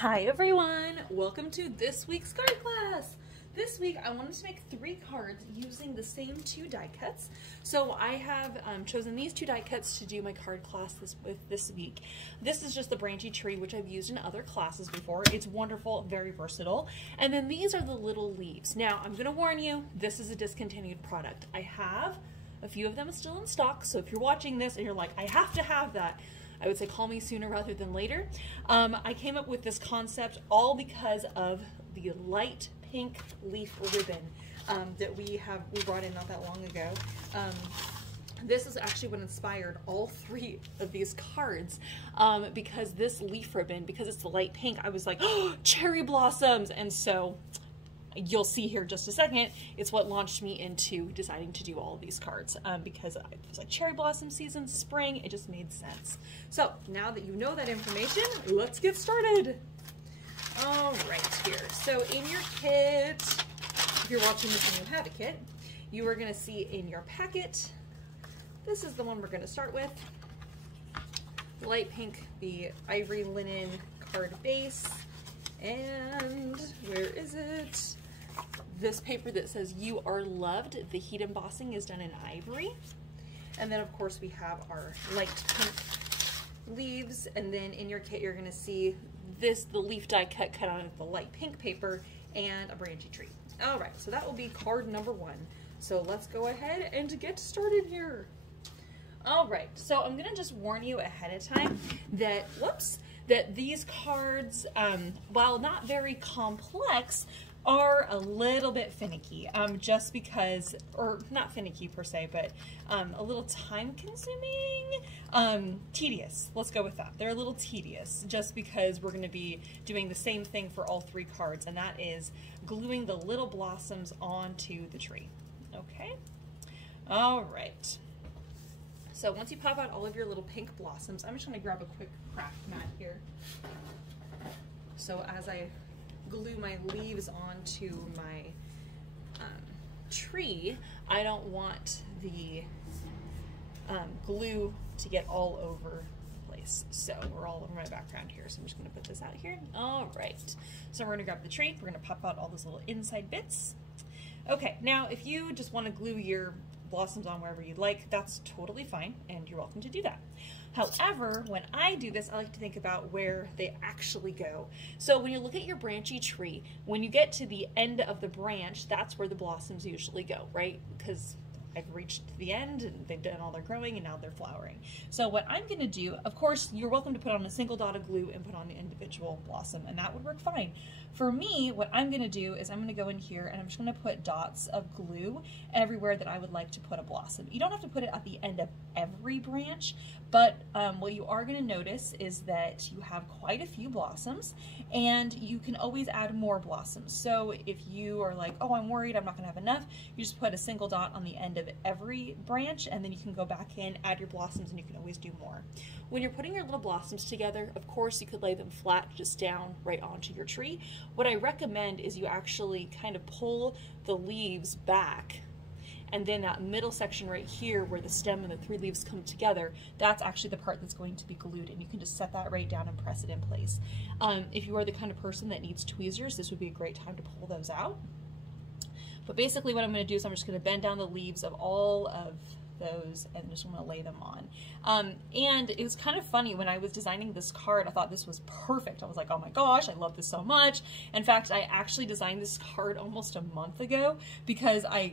Hi everyone, welcome to this week's card class. This week I wanted to make 3 cards using the same 2 die cuts. So I have chosen these 2 die cuts to do my card class this week. This is just the branchy tree, which I've used in other classes before. It's wonderful, very versatile. And then these are the little leaves. Now I'm going to warn you, this is a discontinued product. I have a few of them still in stock, so if you're watching this and you're like, I have to have that, I would say call me sooner rather than later. I came up with this concept all because of the light pink leaf ribbon that we brought in not that long ago. This is actually what inspired all 3 of these cards because this leaf ribbon, because it's the light pink, I was like, oh, cherry blossoms! And so you'll see here in just a second, it's what launched me into deciding to do all of these cards because it was like cherry blossom season, spring, it just made sense. So now that you know that information, let's get started. All right, here. So in your kit, if you're watching this and you have a kit, you are going to see in your packet, this is the one we're going to start with. Light pink, the ivory linen card base. And where is it? This paper that says you are loved. The heat embossing is done in ivory. And then of course we have our light pink leaves. And then in your kit you're gonna see the leaf die cut out of the light pink paper and a branchy tree. All right, so that will be card number 1. So let's go ahead and get started here. All right, so I'm gonna just warn you ahead of time that, that these cards, while not very complex, are a little bit finicky, just because, or not finicky per se, but a little time consuming, tedious. Let's go with that. They're a little tedious just because we're going to be doing the same thing for all 3 cards, and that is gluing the little blossoms onto the tree. Okay? All right. So once you pop out all of your little pink blossoms, I'm just going to grab a quick craft mat here. So as I glue my leaves onto my tree, I don't want the glue to get all over the place. So we're all over my background here. So I'm just going to put this out here. All right. So we're going to grab the tree. We're going to pop out all those little inside bits. Okay. Now, if you just want to glue your blossoms on wherever you'd like, that's totally fine, and you're welcome to do that. However, when I do this, I like to think about where they actually go. So when you look at your branchy tree, when you get to the end of the branch, that's where the blossoms usually go, right? Because I've reached the end and they've done all their growing and now they're flowering. So what I'm going to do, of course, you're welcome to put on a single dot of glue and put on the individual blossom, and that would work fine. For me, what I'm going to do is I'm going to go in here and I'm just going to put dots of glue everywhere that I would like to put a blossom. You don't have to put it at the end of every branch, but what you are going to notice is that you have quite a few blossoms and you can always add more blossoms. So if you are like, oh, I'm worried I'm not going to have enough, you just put a single dot on the end of every branch and then you can go back in, add your blossoms, and you can always do more. When you're putting your little blossoms together, of course you could lay them flat just down right onto your tree. What I recommend is you actually kind of pull the leaves back, and then that middle section right here where the stem and the 3 leaves come together, that's actually the part that's going to be glued, and you can just set that right down and press it in place. If you are the kind of person that needs tweezers, this would be a great time to pull those out. But basically what I'm going to do is I'm just going to bend down the leaves of all of those and just want to lay them on. And it was kind of funny when I was designing this card, I thought this was perfect. I was like, oh my gosh, I love this so much. In fact, I actually designed this card almost a month ago because I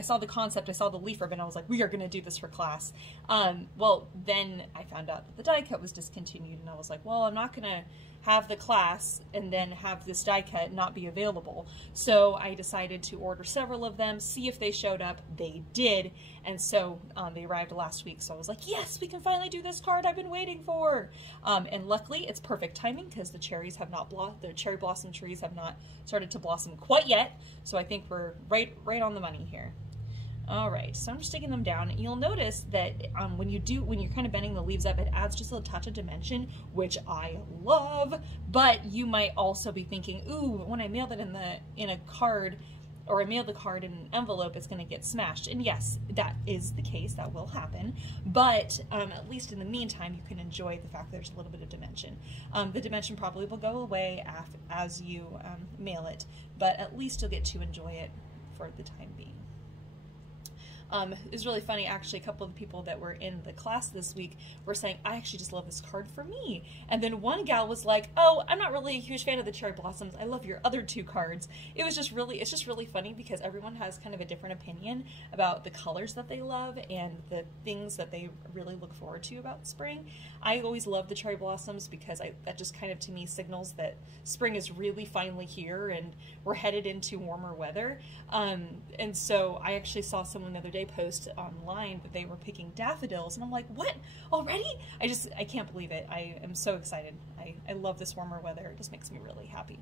saw the concept, I saw the leaf ribbon, I was like, we are going to do this for class. Well, then I found out that the die cut was discontinued, and I was like, well, I'm not going to have the class and then have this die cut not be available. So I decided to order several of them, see if they showed up. They did, and so they arrived last week. So I was like, yes, we can finally do this card I've been waiting for. And luckily, it's perfect timing because the cherries have not the cherry blossom trees have not started to blossom quite yet. So I think we're right on the money here. All right, so I'm just sticking them down. You'll notice that when you're kind of bending the leaves up, it adds just a touch of dimension, which I love. But you might also be thinking, ooh, when I mail that in a card, or I mail the card in an envelope, it's going to get smashed. And yes, that is the case. That will happen. But at least in the meantime, you can enjoy the fact that there's a little bit of dimension. The dimension probably will go away as you mail it, but at least you'll get to enjoy it for the time being. It was really funny, actually. A couple of the people that were in the class this week were saying, I actually just love this card for me. And then one gal was like, oh, I'm not really a huge fan of the cherry blossoms. I love your other two cards. It's just really funny because everyone has kind of a different opinion about the colors that they love and the things that they really look forward to about spring. I always love the cherry blossoms because that just kind of to me signals that spring is really finally here and we're headed into warmer weather. And so I actually saw someone the other day post online that they were picking daffodils, and I'm like, what, already? I can't believe it. I am so excited. I love this warmer weather. It just makes me really happy.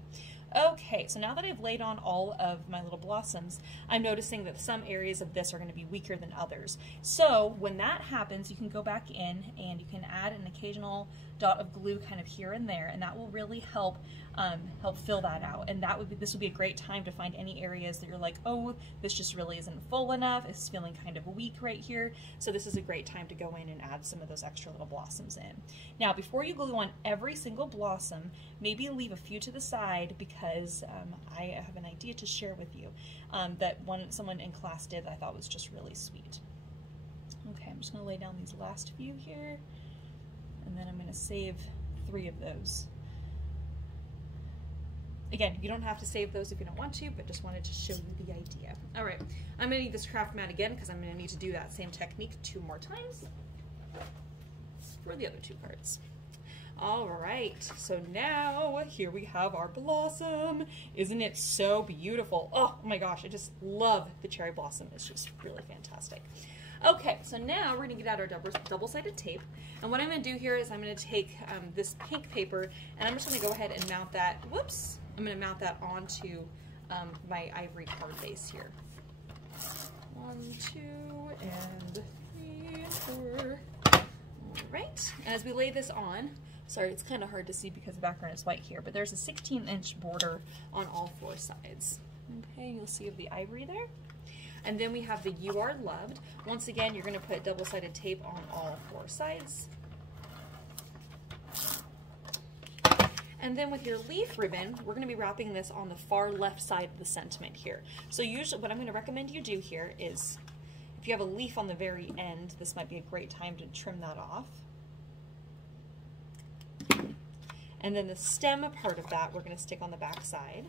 Okay, so now that I've laid on all of my little blossoms, I'm noticing that some areas of this are going to be weaker than others. So when that happens, you can go back in and you can add an occasional dot of glue kind of here and there, and that will really help fill that out. And this would be a great time to find any areas that you're like, oh, this just really isn't full enough. It's feeling kind of weak right here. So this is a great time to go in and add some of those extra little blossoms in. Now, before you glue on every single blossom, maybe leave a few to the side because I have an idea to share with you that someone in class did that I thought was just really sweet. Okay, I'm just going to lay down these last few here, and then I'm going to save 3 of those. Again, you don't have to save those if you don't want to, but just wanted to show you the idea. All right, I'm going to need this craft mat again because I'm going to need to do that same technique 2 more times for the other 2 cards. All right, so now here we have our blossom. Isn't it so beautiful? Oh my gosh, I just love the cherry blossom. It's just really fantastic. Okay, so now we're going to get out our double-sided tape, and what I'm going to do here is I'm going to take this pink paper, and I'm just going to go ahead and mount that, whoops, I'm going to mount that onto my ivory card base here. 1, 2, and 3, 4. All right, and as we lay this on, sorry, it's kind of hard to see because the background is white here, but there's a 16-inch border on all 4 sides. Okay, you'll see the ivory there. And then we have the You Are Loved. Once again, you're going to put double-sided tape on all 4 sides. And then with your leaf ribbon, we're going to be wrapping this on the far left side of the sentiment here. So usually what I'm going to recommend you do here is, if you have a leaf on the very end, this might be a great time to trim that off. And then the stem part of that we're going to stick on the back side.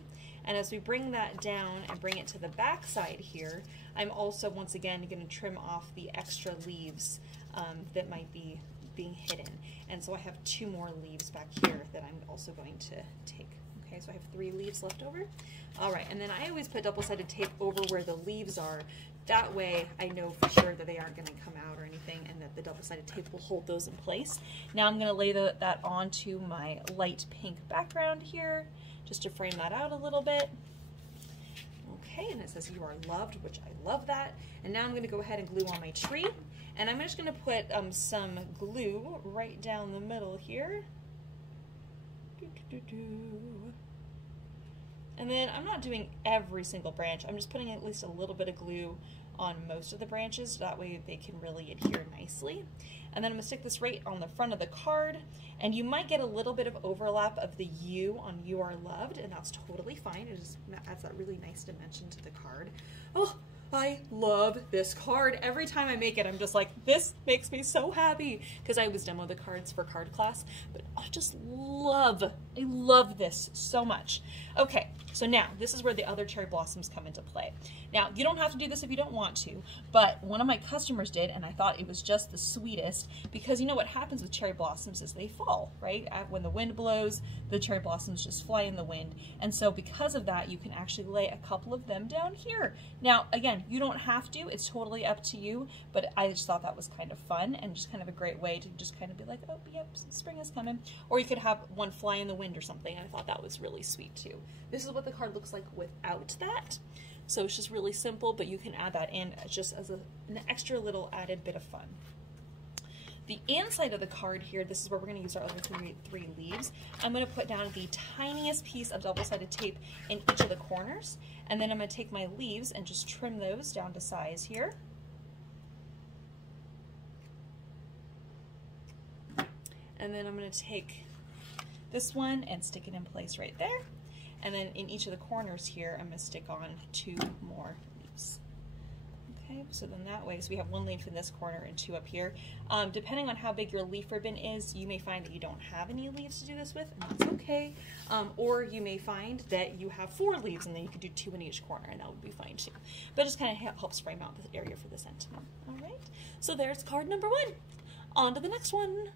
And as we bring that down and bring it to the back side here, I'm also once again going to trim off the extra leaves that might be being hidden. And so I have 2 more leaves back here that I'm also going to take. Okay, so I have 3 leaves left over. All right, and then I always put double-sided tape over where the leaves are. That way I know for sure that they aren't going to come out or anything, and that the double-sided tape will hold those in place. Now I'm going to lay that onto my light pink background here, just to frame that out a little bit. Okay, and it says You Are Loved, which I love that. And now I'm going to go ahead and glue on my tree. And I'm just going to put some glue right down the middle here. And then I'm not doing every single branch. I'm just putting at least a little bit of glue on most of the branches, so that way they can really adhere nicely. And then I'm going to stick this right on the front of the card, and you might get a little bit of overlap of the U on You Are Loved, and that's totally fine. It just adds that really nice dimension to the card. Oh, I love this card. Every time I make it, I'm just like, this makes me so happy, because I always demo the cards for card class, but I love this so much. Okay, so now this is where the other cherry blossoms come into play. Now, you don't have to do this if you don't want to, but one of my customers did, and I thought it was just the sweetest, because you know what happens with cherry blossoms is they fall, right? When the wind blows, the cherry blossoms just fly in the wind, and so because of that, you can actually lay a couple of them down here. Now, again, you don't have to, it's totally up to you, but I just thought that was kind of fun and just kind of a great way to just kind of be like, oh, yep, spring is coming. Or you could have one fly in the wind or something, and I thought that was really sweet too. This is what the card looks like without that. So it's just really simple, but you can add that in just as an extra little added bit of fun. The inside of the card here, this is where we're going to use our other three leaves. I'm going to put down the tiniest piece of double-sided tape in each of the corners, and then I'm going to take my leaves and just trim those down to size here. And then I'm going to take this one and stick it in place right there. And then in each of the corners here, I'm going to stick on 2 more leaves. Okay, so then that way, so we have 1 leaf in this corner and 2 up here. Depending on how big your leaf ribbon is, you may find that you don't have any leaves to do this with, and that's okay. Or you may find that you have 4 leaves and then you could do 2 in each corner, and that would be fine too. But it just kind of helps frame out the area for the sentinel. All right, so there's card number 1. On to the next one.